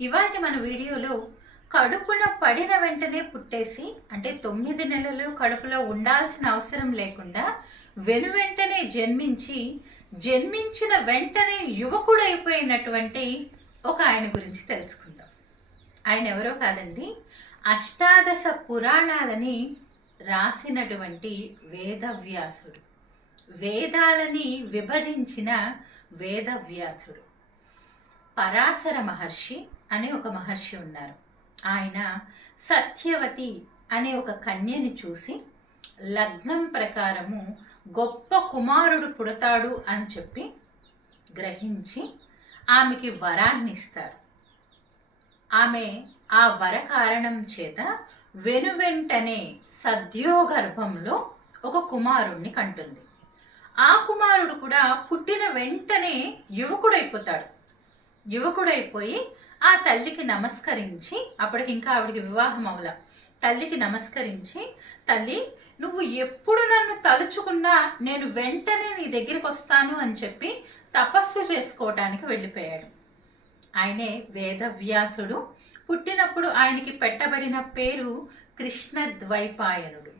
ఇవాళ మన వీడియోలో కడుపున పడిన వెంటనే పుట్టేసి అంటే తొమ్మిది నెలలు కడుపులో ఉండాల్సిన అవసరం లేకుండా వెను వెంటనే జన్మించి జన్మించిన వెంటనే యువకుడు అయిపోయినటువంటి ఒక ఆయన గురించి తెలుసుకుందాం. ఆయన ఎవరో కాదండి అష్టాదశ పురాణాలని రాసినటువంటి వేదవ్యాసుడు. వేదాలని విభజించిన వేదవ్యాసుడు. పరాశర మహర్షి అనే ఒక మహర్షి ఉన్నారు. ఆయన సత్యవతి అనే ఒక కన్యని చూసి లగ్నం ప్రకారము గొప్ప కుమారుడు పుడతాడు అని చెప్పి గ్రహించి ఆమెకి వరాన్ని ఇస్తారు ఆమె ఆ వర కారణం చేత వెనువెంటనే సద్యోగర్భంలో ఒక కుమారుణ్ణి కంటుంది. ఆ కుమారుడు కూడా పుట్టిన వెంటనే యువకుడైపోతాడు. యువకుడైపోయి ఆ తల్లికి నమస్కరించి అప్పటికి ఇంకా ఆవిడికి వివాహం అవల తల్లికి నమస్కరించి తల్లి నువ్వు ఎప్పుడు నన్ను తలుచుకున్నా నేను వెంటనే నీ దగ్గరికి వస్తాను అని చెప్పి తపస్సు చేసుకోవటానికి వెళ్ళిపోయాడు. ఆయనే వేదవ్యాసుడు. పుట్టినప్పుడు ఆయనకి పెట్టబడిన పేరు కృష్ణ ద్వైపాయనుడు